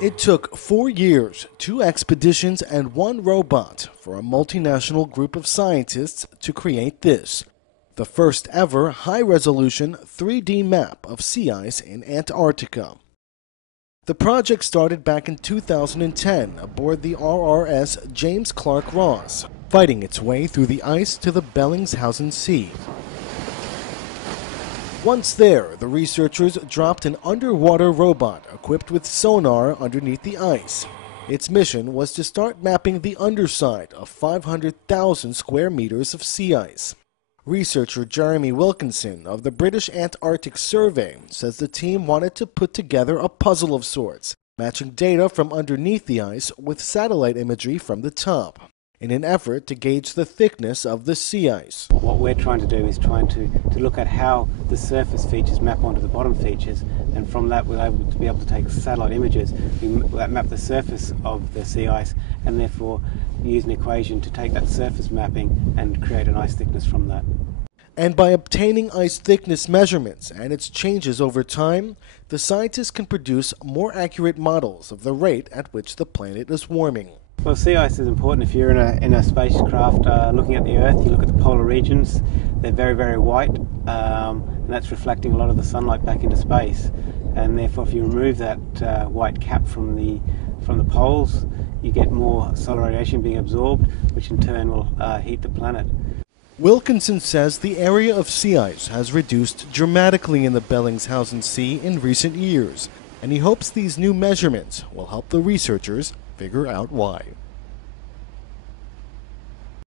It took 4 years, 2 expeditions, and 1 robot for a multinational group of scientists to create this, the first ever high-resolution 3D map of sea ice in Antarctica. The project started back in 2010 aboard the RRS James Clark Ross, fighting its way through the ice to the Bellingshausen Sea. Once there, the researchers dropped an underwater robot equipped with sonar underneath the ice. Its mission was to start mapping the underside of 500,000 square meters of sea ice. Researcher Jeremy Wilkinson of the British Antarctic Survey says the team wanted to put together a puzzle of sorts, matching data from underneath the ice with satellite imagery from the top, in an effort to gauge the thickness of the sea ice. What we're trying to do is trying to look at how the surface features map onto the bottom features, and from that we're able to be able to take satellite images that map the surface of the sea ice, and therefore use an equation to take that surface mapping and create an ice thickness from that. And by obtaining ice thickness measurements and its changes over time, the scientists can produce more accurate models of the rate at which the planet is warming. Well, sea ice is important. If you're in a spacecraft looking at the Earth, you look at the polar regions, they're very, very white, and that's reflecting a lot of the sunlight back into space. And therefore, if you remove that white cap from the poles, you get more solar radiation being absorbed, which in turn will heat the planet. Wilkinson says the area of sea ice has reduced dramatically in the Bellingshausen Sea in recent years, and he hopes these new measurements will help the researchers figure out why.